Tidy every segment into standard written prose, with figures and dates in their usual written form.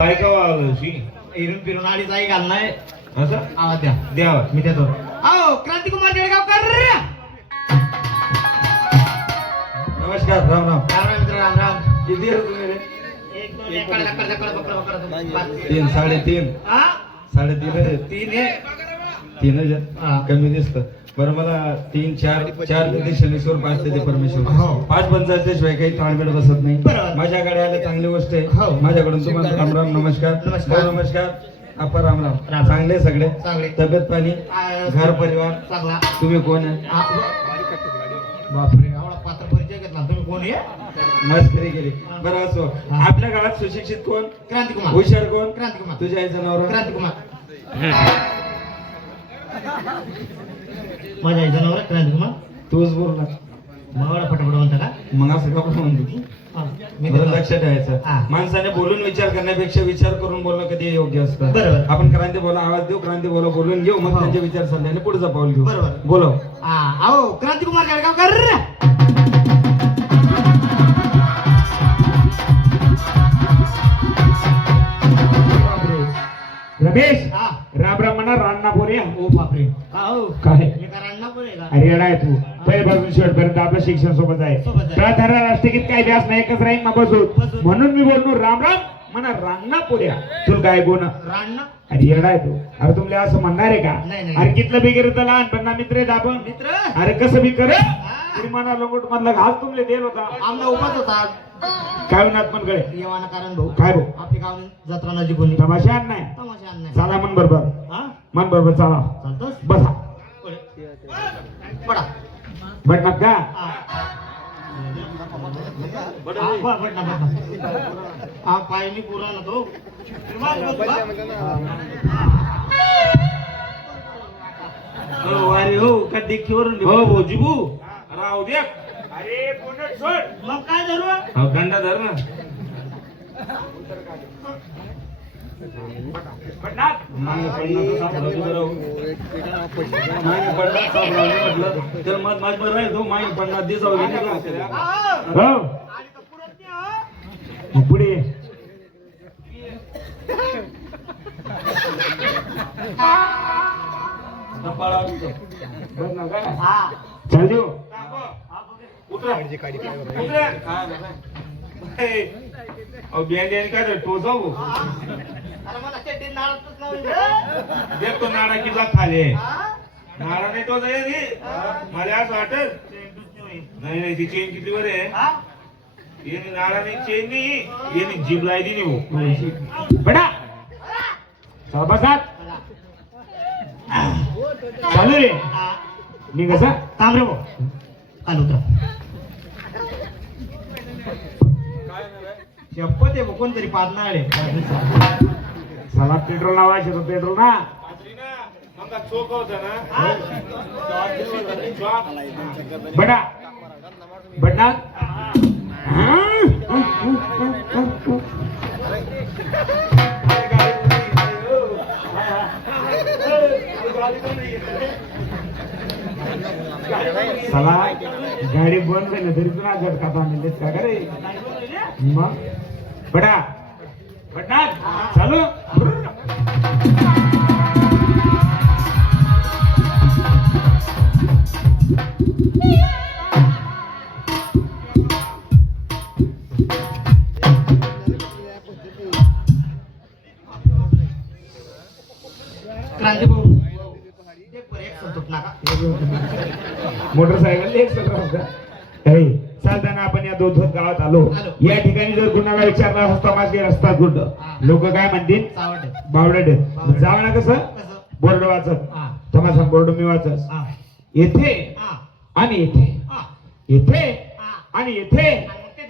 काय का वाळशी इरून फिरून आली जाई घालणार असं आवाज द्या द्यावा मी देतो. आओ क्रांतिकुमार जळगावकर. नमस्कार राम राम राम राम मित्र राम राम. किती आहे तुम्ही रे? एक दोन एक कडा कडा कडा बकरा बकरा. 3 3.5 हा 3.5 तीन हे 3 हा. कमी दिसत बरं मला 3 4 तिथे शनीश्वर 5 तिथे परमेश्वर हो. 5 पंचायतीशिवाय काही ताळमेळ बसत नाही. बरोबर. माझ्याकडे आले चांगली गोष्ट आहे. हो. माझ्याकडून तुम्हाला राम राम नमस्कार नमस्कार. हो, नमस्कार आपा राम राम राम. चांगले सगळे चांगले. तब्येत पाणी आ, घर परिवार चांगला. तुम्ही कोण आहे आ, बापरे एवढा पात्र परिचय घेतला तुम्ही कोण आहे? मस्करी केली बरं असो हा. आपल्या गावात सुशिक्षित कोण क्रांतिकुमार. हुशार कोण क्रांतिकुमार. तुझ्या आईचं नाव राव? क्रांतिकुमार. माझ्या आईचं नाव क्रांतिकुमार. तूच बोल ना मावळा पटापट म्हणता का? मग असं का म्हणतो हा, मी बरं देतो. लक्षात ठेवायचं हा. माणसाने बोलून विचार करण्यापेक्षा विचार करून बोलणं कधी योग्य असतं बरोबर. आपण क्रांती बोला आवाज देऊ क्रांती बोला बोलून घेऊ मग हो. त्यांचे विचार सल्ल्याने पुढचा पाऊल घेऊ बरोबर. बोलव आओ क्रांतिकुमार जळगावकर. रमेश हा. राम राम म्हणा रान्ना पोरे ओ बापरे. आओ काय मी का रान्ना पण आहे का? अरे येडा आहे तू पहिल्यापासून शेवटपर्यंत आपलं शिक्षण सोबत आहे सोबत आहे. प्राधान्य राष्ट्रगीत काय व्यास नाही एकच राहील ना बसून बसून. म्हणून मी बोललो राम राम म्हणा रान्ना पोऱ्या तुला काय बोल रान्ना अरे येडा आहे तू अरे तुमले असं म्हणणार आहे का नाही, नाही. अरे कितलं बिगर तर लहानपणा मित्र आहेत आपण मित्र अरे कसं बी करे हा. तुम्ही म्हणा लोंगोट मधला घास तुमले देल होता आमना उभाच होता काय होणार पण कडे येवाना कारण भाऊ काय भाऊ? आपली गाव जत्रा नजीक होती. तमाशा नाही तमाशा नाही. चला मन बरोबर हा मन बरोबर चला चालतोस बसा पडा. बटनात का हा. हा, बटना बटना. हा पायनी पुरा ना तो. हो अरे हो का देखीवरून हो हो जिबू राहू द्या अरे बोनट सोड मग काय धरू? हो गंडा धर ना बटनात मागे पडला तर सापडा तू बरं. मागे पडला सापडा म्हटलं तर मग माझ बरं आहे तो मागे पडला दिसावं गेली का हो आणि तो पुरत नाही, हा? मग पुढे ये. कपाळा बस ना काय हा. चल देऊ उतरा उतरा अहो बियाणे काय टोचाव अरे मला चड्डी नाळातच नव्हती. देखतो नाडा किती खाले हा? नाडा नाही तो जाईल मला असं वाटत नाही नाही ती चेन किती वर आहे हा? येणे नाडा नाही चेन नाही येणे जीभ लायली नाही हो बडा चल बसात मला. चालू रे हा. मी कसा थांब रे भाऊ. खाली उतरा. शपथ आहे भाऊ, कोणतरी पाजणार आहे. चला पेट्रोल लावायचे तो पेट्रोल ना चोख होता हा? ना बडा बटना चला गाडी बंद झाली तरी तुला झटका बांधले का रे मग बडा बटना चालू क्रांती भाऊ. देख बरं, एक संतोष नाका. मोटरसायकल एक सतरा चालताना आपण या दोधोत गावात आलो आलो. या ठिकाणी जर कुणाला विचारला असता माझे रस्ता कुठं हा. लोक काय म्हणतील चावट आहे. बावडट बावडट. जाऊ ना कसं कसं? बोर्ड वाचत हा. तमाशा बोर्ड मी वाचत हा. येथे हा. आणि येथे हा. येथे हा. आणि येथे आणि मग ते.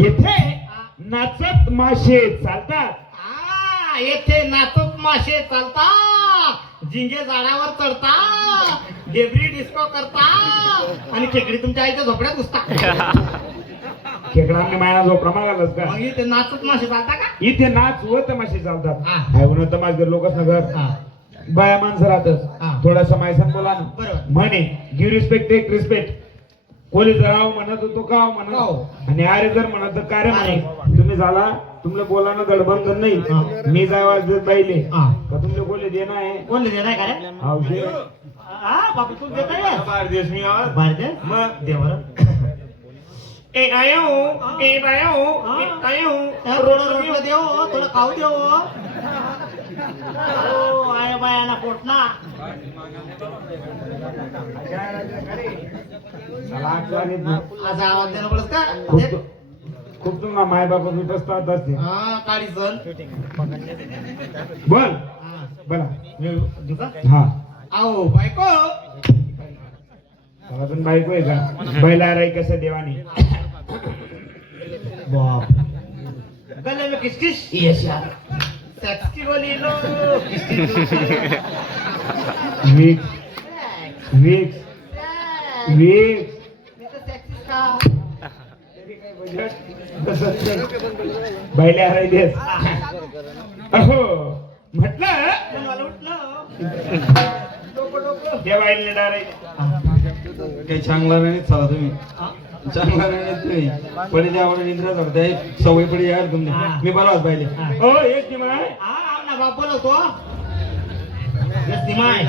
येथे हा. नाचत मासे चालतात हा, येथे नाचत मासे चालतात, झिंगे झाडावर चढतात, डेबरी डिस्को करतात आणि खेकडी तुमच्या आईच्या झोपड्यात घुसता. खेकडांनी मायना जो प्रमाण घालस का मग इथे नाचत मासे चालता का? इथे नाच व तमाशे चालतात हा. काय म्हणत तमाशे लोकच नगर हा. बाया माणसं राहतच हा. थोडासा मायसान बोला ना बरोबर. म्हणे गिव्ह रिस्पेक्ट टेक रिस्पेक्ट कोणी जराव म्हणत होतो का हो. म्हणत आणि अरे जर म्हणत तर कार्य अरे. म्हणत तुम्ही तुम्ही झाला तुमले बोलाना दडबंधन नाही मी जाय वाजत बाईले का तुमले बोले देना आहे कोण देणार आहे का रे औषध बापू तू देत आहे बाहेर देश मी आवाज भारत मग दे बरं एक आया हूँ एक आया हूँ एक आया हूँ रोड देव थोडं खाऊ देव आय बायाना पोटना आज आवाज देणं पडत का खूप तुम्हाला माय बाप प्रस्ताव असते हा काळी सण बोल बोला देऊ का हा आओ बायको अजून बायको आहे का बैला राही कसं देवानी बाप गले में किस किस यस यार सेक्स की गोली लो किस वीक्स वीक्स वीक्स बैल्या राही देस अहो म्हटलं देवायला डायरेक्ट काही चांगला नाही चला तुम्ही चांगला नाही तुम्ही पडे आवडे निद्रा करताय सवय पडी यार तुम्ही मी बरोबर पाहिले ओ एक दिमाग ना बाप बोलवतो यस दिमाय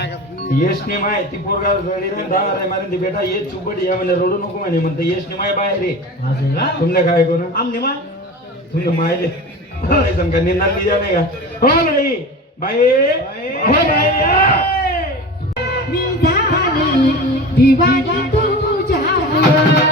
यश निमाय ती पोरगा रडी नाही दहा आहे मारून ती बेटा ये चुपडी या म्हणे रडू नको म्हणे म्हणते यश निमाय बाहेर रे तुमने काय कोण आम दिमाय तुमने मायले का निंदा लिजा नाही का हो नाही बाई हो बाई मी झाले दिवाळी तुझ्या